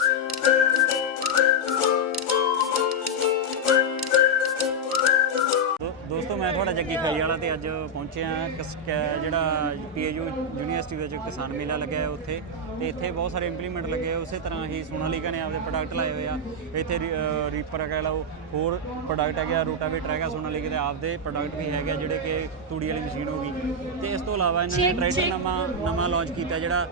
ਦੋ- ਮੈਂ ਤੁਹਾਡਾ ਜੱਗੀ ਖਾਈ ਵਾਲਾ ਤੇ ਅੱਜ ਪਹੁੰਚੇ ਆ ਜਿਹੜਾ ਪੀਏਯੂ ਯੂਨੀਵਰਸਿਟੀ ਵਿੱਚ ਕਿਸਾਨ ਮੇਲਾ ਲੱਗਿਆ ਹੈ ਉੱਥੇ। ਤੇ ਇੱਥੇ ਬਹੁਤ ਸਾਰੇ ਇੰਪਲੀਮੈਂਟ ਲੱਗੇ ਉਸੇ ਤਰ੍ਹਾਂ ਹੀ ਸੋਨਾਲੀਕਾ ਨੇ ਆਪਦੇ ਪ੍ਰੋਡਕਟ ਲਾਏ ਹੋਏ ਆ। ਇੱਥੇ ਰੀਪਰ ਹੈਗਾ ਲਾ ਉਹ ਹੋਰ ਪ੍ਰੋਡਕਟ ਹੈਗਾ ਰੋਟਾਵੇਟਰ ਹੈਗਾ ਸੋਨਾਲੀਕਾ ਦੇ ਆਪਦੇ ਪ੍ਰੋਡਕਟ ਵੀ ਹੈਗੇ ਜਿਹੜੇ ਕਿ ਤੂੜੀ ਵਾਲੀ ਮਸ਼ੀਨ ਹੋ ਗਈ। ਤੇ ਇਸ ਤੋਂ ਇਲਾਵਾ ਇਹਨਾਂ ਨੇ ਟਰੈਕਟਰ ਨਵਾਂ ਨਵਾਂ ਲਾਂਚ ਕੀਤਾ ਜਿਹੜਾ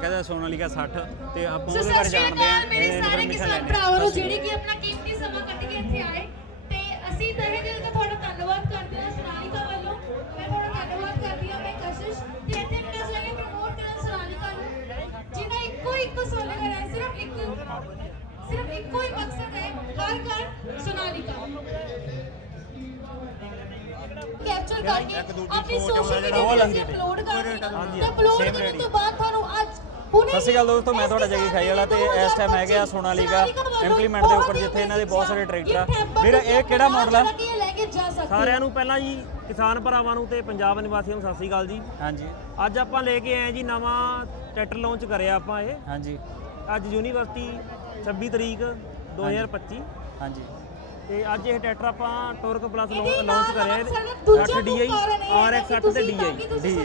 ਕਹਿੰਦਾ ਸੋਨਾਲੀਕਾ 60 ਤੇ ਆਪਾਂ ਉਹਦੇ ਬਾਰੇ ਜਾਣਦੇ ਆ ਮੇਰੇ ਸਾਰੇ ਕਿਸਾਨ। ਭਰਾਵਾਂ ਨੂੰ ਜਿਹੜੇ ਕਿ ਆਪਣਾ ਕੀਮਤੀ ਸਮਾਂ ਕੱਢ ਕੇ ਇੱਥੇ ਆਏ ਇੱਕ ਸਿਰਫ ਇੱਕੋ ਹੀ ਮਕਸਦ ਹੈ ਹਰ ਘਰ ਸੋਨਾਲੀਕਾ ਕੈਪਚਰ ਕਰਕੇ ਆਪਣੀ ਸੋਸ਼ਲ ਮੀਡੀਆ ਤੇ ਅਪਲੋਡ ਕਰਦੇ ਹਾਂ ਤੇ ਅਪਲੋਡ ਕਰਨ ਤੋਂ ਬਾਅਦ ਤੁਹਾਨੂੰ ਅੱਜ ਹੁਣੇ ਸਤਿ ਸ਼੍ਰੀ ਅਕਾਲ ਦੋਸਤੋ ਮੈਂ ਤੁਹਾਡਾ ਜੱਗੀ ਖਾਈ ਵਾਲਾ ਤੇ ਇਸ ਟਾਈਮ ਹੈਗੇ ਆ ਸੋਨਾਲੀਕਾ ਇੰਪਲੀਮੈਂਟ ਦੇ ਉੱਪਰ ਜਿੱਥੇ ਇਹਨਾਂ ਦੇ ਬਹੁਤ ਸਾਰੇ ਟਰੈਕਟਰ ਆ। ਵੀਰ ਇਹ ਕਿਹੜਾ ਮਾਡਲ ਆ? ਸਾਰਿਆਂ ਨੂੰ ਪਹਿਲਾਂ ਜੀ ਕਿਸਾਨ ਭਰਾਵਾਂ ਨੂੰ ਤੇ ਪੰਜਾਬ ਨਿਵਾਸੀਆਂ ਨੂੰ ਸਤਿ ਸ੍ਰੀ ਅਕਾਲ ਜੀ। ਹਾਂਜੀ। ਅੱਜ ਆਪਾਂ ਲੈ ਕੇ ਆਏ ਜੀ ਨਵਾਂ ਟਰੈਕਟਰ ਲਾਂਚ ਕਰਿਆ ਆਪਾਂ ਇਹ। ਹਾਂਜੀ। ਅੱਜ ਯੂਨੀਵਰਸਿਟੀ 26 ਤਰੀਕ 2025 ਹਾਂਜੀ। ਤੇ ਅੱਜ ਇਹ ਟਰੈਕਟਰ ਆਪਾਂ ਟੋਰਕ ਪਲੱਸ ਲਾਂਚ ਕਰਿਆ ਦੂਜਾ 8 DI ਕਾਰਨ ਇਹ ਹੈ RX ਕਿ 8 ਤੇ ਤੁਸੀਂ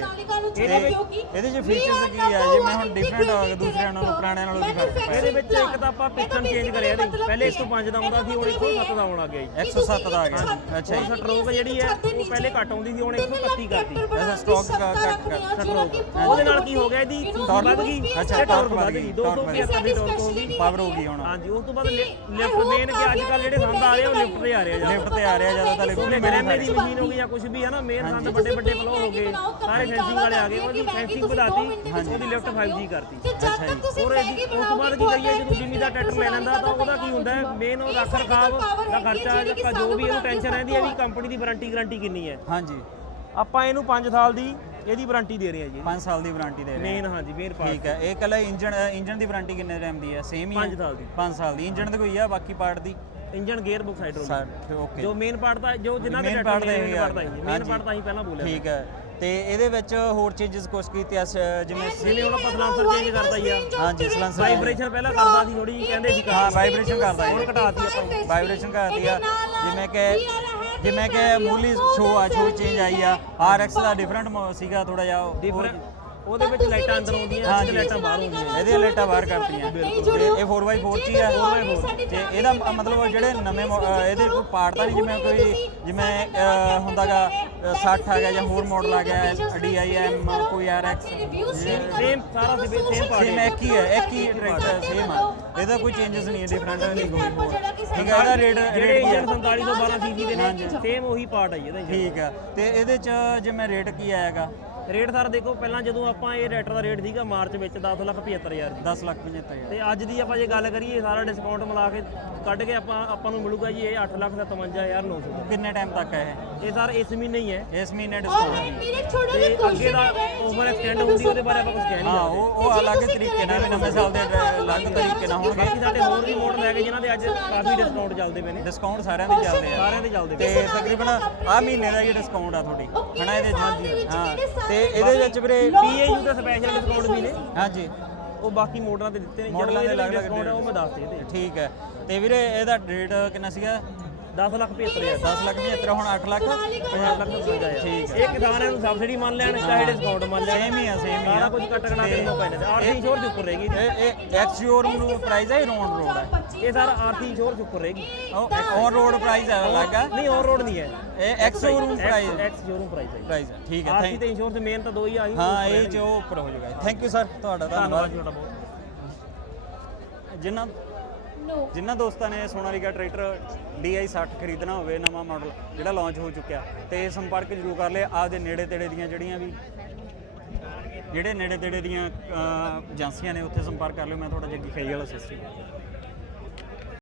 ਤਾਂ ਇਹਦੇ ਵਿੱਚ- ਕਿਉਂਕਿ ਇਹਦੇ 'ਚ are ਕੀ ਆ? ਜਿਵੇਂ ਹੁਣ different ਆ, ਦੂਸਰਿਆਂ ਨਾਲੋਂ, ਪੁਰਾਣਿਆਂ ਨਾਲੋਂ ਕੀ ਫ਼ਰਕ ਹੈ? ਇਹਦੇ ਵਿੱਚ ਇੱਕ ਤਾਂ ਆਪਾਂ ਪਿਸਟਨ ਚੇਂਜ ਕਰਿਆ ਇਹਦੇ ਪਹਿਲੇ 105 ਦਾ ਆਉਂਦਾ ਸੀ ਹੁਣ 107 ਦਾ ਆਉਣ ਲੱਗ ਗਿਆ ਜੀ। 107 ਦਾ ਆ ਗਿਆ ਅੱਛਾ ਜੀ ਸਟਰੋਕ ਜਿਹੜੀ ਹੈ ਉਹ ਪਹਿਲੇ ਘੱਟ ਆਉਂਦੀ ਸੀ ਹੁਣ 131 ਕਰਤੀ stroke ਦਾ ਘੱਟ ਕਰ- ਸਟਰੋਕ। ਉਹਦੇ ਨਾਲ ਕੀ ਹੋ ਗਿਆ ਇਹਦੀ Torque ਵੱਧ ਗਈ। ਅੱਛਾ, ਤੇ ਟਾਰਕ ਵੱਧ ਗਈ, ਗਈ torque ਵੱਧ 275 ਦੀ ਟਾਰਕ ਹੋ ਗਈ ਪਾਵਰ ਹੋ ਗਈ ਹੁਣ। ਹਾਂਜੀ ਉਸ ਤੋਂ ਬਾਅਦ ਲਿਫਟ ਮੇਨ ਕਿ ਅੱਜ ਕੱਲ ਜਿਹੜੇ ਸੰਦ ਆ ਰਹੇ ਆ ਉਹ ਲਿਫਟ ਤੇ ਆ ਰਹੇ ਆ ਲਿਫਟ ਤੇ ਆ ਰਿਹਾ ਜ਼ਿਆਦਾਤਰ ਲਿਫਟ ਉਹਨੇ ਗਰੈਮੇ ਦੀ ਮਸ਼ੀਨ ਹੋ ਗਈ ਜਾਂ ਕੁਝ ਵੀ ਹੈ ਨਾ ਮੇਨ ਸੰਦ ਵੱਡੇ ਵੱਡੇ ਫਲੋ ਹੋ ਗਏ ਸਾਰੇ ਸੈਂਸਿੰਗ ਵਾਲੇ ਆ ਗਏ ਉਹਦੀ ਸੈਂਸਿੰਗ ਵਧਾਤੀ। ਉਹਦੀ ਲਿਫਟ 5G ਕਰਤੀ। ਅੱਛਾ ਜੀ। ਹੋਰ ਇਹਦੀ ਉਸ ਤੋਂ ਬਾਅਦ ਕੀ ਕਰੀਏ ਜਦੋਂ ਜਿਮੀ ਦਾ ਟਰੈਕਟਰ ਲੈ ਲੈਂਦਾ ਤਾਂ ਉਹਦਾ ਕੀ ਹੁੰਦਾ ਹੈ? ਮੇਨ ਉਹ ਰੱਖ ਰਖਾਵ ਦਾ ਖਰਚਾ ਜਾਂ ਜੋ ਵੀ ਇਹਨੂੰ ਟੈਨਸ਼ਨ ਰਹਿੰਦੀ ਹੈ ਵੀ ਕੰਪਨੀ ਦੀ ਵਾਰੰਟੀ ਗਾਰੰਟੀ ਕਿੰਨੀ ਹੈ? ਹਾਂਜੀ। ਆਪਾਂ ਇਹਨੂੰ 5 ਸਾਲ ਦੀ ਇਹਦੀ ਵਾਰੰਟੀ ਦੇ ਰਹੇ ਹਾਂ ਜੀ। 5 ਸਾਲ ਦੀ ਵਾਰੰਟੀ ਦੇ ਰਹੇ ਮੇਨ ਹਾਂਜੀ ਮੇਨ ਪਾਰਟ ਠੀਕ ਹੈ। ਇਹ ਕੱਲਾ ਇੰਜਨ ਇੰਜਨ ਦੀ ਵਾਰੰਟੀ ਕਿੰਨੇ ਟਾਈਮ ਦੀ ਹੈ? ਸੇਮ ਹੀ ਹੈ? ਪੰਜ ਸਾਲ ਦੀ। 5 ਸਾਲ ਦੀ। ਇੰਜਨ ਦੀ ਕੋਈ ਆ ਬਾਕੀ ਪਾਰਟ ਦੀ? Engine gear book hydraulic okay ਜੋ ਮੇਨ ਪਾਰਟ ਦਾ ਜੋ ਜਿਨ੍ਹਾਂ ਦੇ ਟਰੈਕਟਰ ਮੇਨ ਆ ਪਾਰਟ ਦਾ ਹੀ। ਮੇਨ ਪਾਰਟ ਦਾ ਹੀ ਪਹਿਲਾਂ ਬੋਲਿਆ ਠੀਕ ਹੈ। ਤੇ ਇਹਦੇ ਵਿੱਚ ਹੋਰ ਚੇਂਜਸ ਕੁਝ ਕੀਤੀਆਂ ਸ- ਜਿਵੇਂ ਜਿਵੇਂ ਹੁਣ ਆਪਾਂ ਸਲਾਂਸਰ ਚੇਂਜ ਕਰਤਾ ਹੀ ਆ। ਹਾਂਜੀ ਸਲੈਂਸਰ ਵਾਈਬ੍ਰੇਸ਼ਨ ਪਹਿਲਾਂ ਕਰਦਾ ਸੀ ਥੋੜੀ ਕਹਿੰਦੇ ਸੀ ਹਾਂ ਵਾਈਬ੍ਰੇਸ਼ਨ ਕਰਦਾ ਹੈ ਹੁਣ ਘਟਾਤੀ ਆਪਾਂ ਵਾਈਬ੍ਰੇਸ਼ਨ ਕਰਦੀ ਆ। ਜਿਵੇਂ ਕਿ ਜਿਵੇਂ ਕਿ ਮੂਲੀ ਸ਼ੋ ਆ ਸ਼ੋ ਚੇਂਜ ਆਈ ਆ। RX ਦਾ ਡਿਫਰੈਂਟ ਸੀਗਾ ਥੋੜਾ ਜਿਹਾ ਉਹ- ਡਿਫਰੈਂਟ ਉਹਦੇ ਵਿੱਚ ਲਾਈਟਾਂ ਅੰਦਰ ਆਉਂਦੀਆਂ ਹਾਂ ਇਹਦੇ ਲਾਈਟਾਂ ਬਾਹਰ ਹੁੰਦੀਆਂ। ਇਹਦੀਆਂ ਲਾਈਟਾਂ ਬਾਹਰ ਕਰਤੀਆਂ ਤੇ ਇਹ 4x4 ਚ ਹੀ ਆ ਤੇ ਇਹਦਾ ਮ- ਮਤਲਬ ਜਿਹੜੇ ਨਵੇਂ ਮੋ- ਅ, ਇਹਦੇ ਕੋਈ ਪਾਰਟ ਤਾਂ ਨਹੀਂ ਜਿਵੇਂ ਕੋਈ ਜਿਵੇਂ ਅ, ਹੁੰਦਾਗਾ 60 ਆ ਗਿਆ ਜਾਂ ਹੋਰ ਮਾਡਲ ਆ ਗਿਆ DIM ਕੋਈ RX ਸੇਮ ਸਾਰਾ ਸੇਮ ਪਾਰਟ ਸੇਮ ਇੱਕ ਹੀ ਹੈ ਇੱਕ ਹੀ ਟਰੈਕਟਰ ਸੇਮ ਆ। ਇਹਦਾ ਕੋਈ ਚੇਂਜਸ ਨਹੀਂ ਹੈ ਡਿਫਰੈਂਟ ਨਹੀਂ ਕੋਈ ਹੋਰ। ਠੀਕ ਹੈ ਇਹਦਾ ਰੇਟ ਜਿਹੜੇ ਇੰਜਨ ਹੈ 4712 ਸੀਸੀ ਦੇ ਨੇ ਸੇਮ ਉਹੀ ਪਾਰਟ ਹੈ ਜੀ ਇਹਦਾ ਠੀਕ ਹੈ ਤੇ ਇਹਦੇ ਚ ਜਿਵੇਂ ਰੇਟ ਕੀ ਆਏਗਾ ਰੇਟ ਸਰ ਦੇਖੋ ਪਹਿਲਾਂ ਜਦੋਂ ਆਪਾਂ ਇਹ ਰੈਟਰ ਦਾ ਰੇਟ ਸੀਗਾ ਮਾਰਚ ਵਿੱਚ 10 ਲੱਖ 75000 ਜੀ 10 ਲੱਖ 75000 ਤੇ ਅੱਜ ਦੀ ਆਪਾਂ ਜੇ ਗੱਲ ਕਰੀਏ ਸਾਰਾ ਡਿਸਕਾਊਂਟ ਮਿਲਾ ਕੇ ਕੱਢ ਕੇ ਆਪਾਂ ਆਪਾਂ ਨੂੰ ਮਿਲੂਗਾ ਜੀ ਇਹ 8 ਲੱਖ 57900 ਦਾ ਕਿੰਨੇ ਟਾਈਮ ਤੱਕ ਹੈ ਇਹ? ਸਰ ਇਸ ਮਹੀਨੇ ਹੀ ਹੈ। ਇਹ ਇਸ ਮਹੀਨੇ ਡਿਸਕਾਊਂਟ ਮੇਰੇ ਛੋਟੇ ਤੇ ਅੱਗੇ ਦਾ ਹੈਗਾ ਓਵਰ ਐਕਸਟੈਂਡ ਹੁੰਦੀ ਉਹਦੇ ਬਾਰੇ ਆਪਾਂ ਕੁਝ ਕਹਿ ਨਹੀਂ ਹਾਂ ਸਕਦੇ। ਉਹ ਉਹ ਅਲੱਗ ਤਰੀਕੇ ਨਾਲ ਵੀ ਨਵੇਂ ਸਾਲ ਦੇ ਡ- ਅਲੱਗ ਤਰੀਕੇ ਨਾਲ ਹੋਣਗੇ। ਬਾਕੀ ਸਾਡੇ ਹੋਰ ਵੀ ਮੋਡ ਲੈ ਕੇ ਜਿਨ੍ਹਾਂ ਦੇ ਅੱਜ ਕਾਫੀ ਡਿਸਕਾਊਂਟ ਚੱਲਦੇ ਪਏ ਨੇ। ਡਿਸਕਾਊਂਟ ਸਾਰਿਆਂ ਦੇ ਚੱਲਦੇ ਆ। ਸਾਰਿਆਂ ਦੇ ਚੱਲਦੇ ਪਏ ਤੇ ਤਕਰੀਬਨ ਆ ਮਹੀਨੇ ਦਾ ਹੀ ਡਿਸਕਾਊਂਟ ਆ ਤੁਹਾਡੀ। ਹਨਾ ਇਹਦੇ ਸਾਲ ਦੇ ਵਿੱਚ ਹਾਂ। ਕਿਹੜੇ ਸਾਲ ਤੇ ਇਹਦੇ ਵਿੱਚ? ਵੀਰੇ ਪੀਏਯੂ ਦੇ ਸਪੈਸ਼ਲ ਡਿਸਕਾਊਂਟ ਵੀ ਨੇ। ਹਾਂਜੀ। ਉਹ ਬਾਕੀ ਮੋਡਲਾਂ ਤੇ ਦਿੱਤੇ ਨੇ। ਮਾਡਲਾਂ ਦੇ ਅਲੱਗ ਅਲੱਗ ਡਿਸਕਾਊਂਟ ਹੈ ਉਹ ਮੈਂ ਦੱਸ ਦੇ ਠੀਕ ਹੈ। ਤੇ ਵੀਰੇ ਇਹਦਾ ਰੇਟ ਕਿੰਨਾ ਸੀਗਾ? 10 ਲੱਖ 75000 10 ਲੱਖ 75 ਹੁਣ 8 ਲੱਖ 50 ਲੱਖ ਹੋ। ਜਾਏ ਠੀਕ ਇਹ ਕਿਸਾਨਾਂ ਨੂੰ ਸਬਸਿਡੀ ਮੰਨ ਲੈਣ ਚਾਹੇ ਡਿਸਕਾਊਂਟ ਮੰਨ ਲੈਣ। ਸੇਮ ਹੀ ਆ ਸੇਮ ਹੀ ਸਾਰਾ ਕੁਝ ਕੱਟ ਕਣਾ ਕੇ ਨੂੰ ਪੈਣੇ ਤੇ ਆਰਥੀ ਇੰਸ਼ੋਰ ਦੇ ਉੱਪਰ ਰਹੇਗੀ ਇਹ ਇਹ ਐਕਸ ਸ਼ੋਰੂਮ ਨੂੰ ਪ੍ਰਾਈਸ ਹੈ ਰੋਡ ਰੋਡ ਹੈ। ਇਹ ਸਾਰਾ ਆਰਥੀ ਇੰਸ਼ੋਰ ਦੇ ਉੱਪਰ ਰਹੇਗੀ ਔਨ ਰੋਡ ਪ੍ਰਾਈਸ ਹੈ ਅਲੱਗ ਆ ਨਹੀਂ ਔਨ ਰੋਡ ਨਹੀਂ ਹੈ। ਇਹ ex showroom price ex showroom price ਹੈ। ਪ੍ਰਾਈਸ ਹੈ ਠੀਕ ਹੈ ਥੈਂਕ ਤੇ ਇੰਸ਼ੋਰ ਤੇ ਮੇਨ ਤਾਂ ਦੋ ਹੀ ਆਹੀ ਹਾਂ ਇਹ ਜੋ ਉੱਪਰ ਹੋ ਜਾਊਗਾ। ਥੈਂਕ ਯੂ ਸਰ ਤੁਹਾਡਾ ਧੰਨਵਾਦ ਤੁਹਾਡਾ ਬਹੁਤ। ਜਿਨ੍ਹਾਂ ਨੋ ਜਿਨ੍ਹਾਂ ਦੋਸਤਾਂ ਨੇ ਸੋਨਾਲੀਕਾ ਟਰੈਕਟਰ DI 60 ਖਰੀਦਣਾ ਹੋਵੇ ਨਵਾਂ ਮਾਡਲ ਜਿਹੜਾ ਲਾਂਚ ਹੋ ਚੁੱਕਿਆ ਤੇ ਸੰਪਰਕ ਜ਼ਰੂਰ ਕਰ ਲਿਆ। ਆਪਦੇ ਨੇੜੇ ਤੇੜੇ ਦੀਆਂ ਜਿਹੜੀਆਂ ਵੀ ਜਿਹੜੇ ਨੇੜੇ ਤੇੜੇ ਦੀਆਂ ਅਹ, ਏਜੰਸੀਆਂ ਨੇ ਉੱਥੇ ਸੰਪਰਕ ਕਰ ਲਿਓ। ਮੈਂ ਤੁਹਾਡਾ ਜੱਗੀ ਖਾਈ ਵਾਲਾ ਸਿਸਟਰ